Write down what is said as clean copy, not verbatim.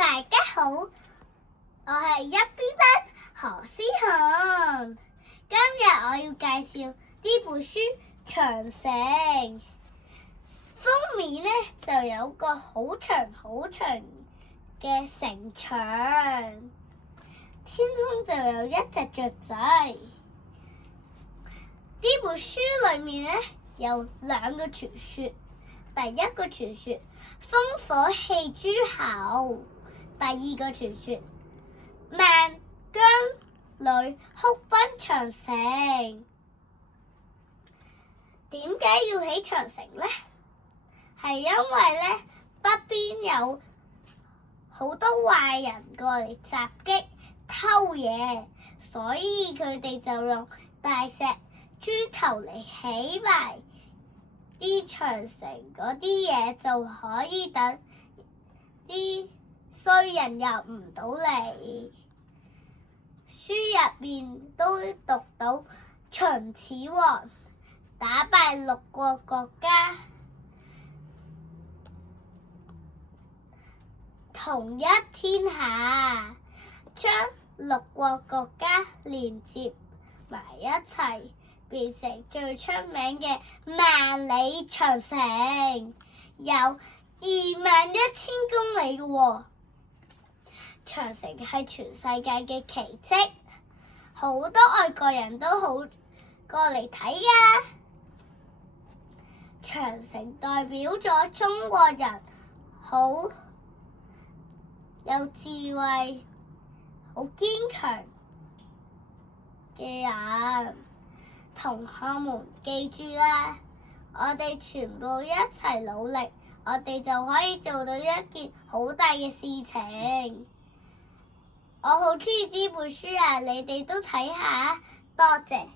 大家好，我係一 B 班何思翰。今日我要介紹呢本書《長城》。封面呢就有個好長好長嘅城牆，天空就有一隻雀仔。呢本書裏面呢有兩個傳說，第一個傳說烽火戲諸侯，第二個傳說萬軍旅哭奔長城。點解要起長城呢？係因為呢北邊有好多壞人過嚟襲擊偷嘢，所以佢哋就用大石豬頭嚟起埋啲長城嗰啲嘢，就可以等啲衰人入唔到嚟。書入面都讀到秦始皇打敗6個國家，統一天下，將6個國家連接埋一齊，變成最出名嘅萬里長城，有21000公里喎。長城係全世界嘅奇蹟，好多外國人都好過嚟睇㗎。長城代表咗中國人好有智慧、好堅強嘅人。同學們記住啦，我哋全部一齊努力，我哋就可以做到一件好大嘅事情。我好鍾意呢本書啊，你哋都睇下，多謝。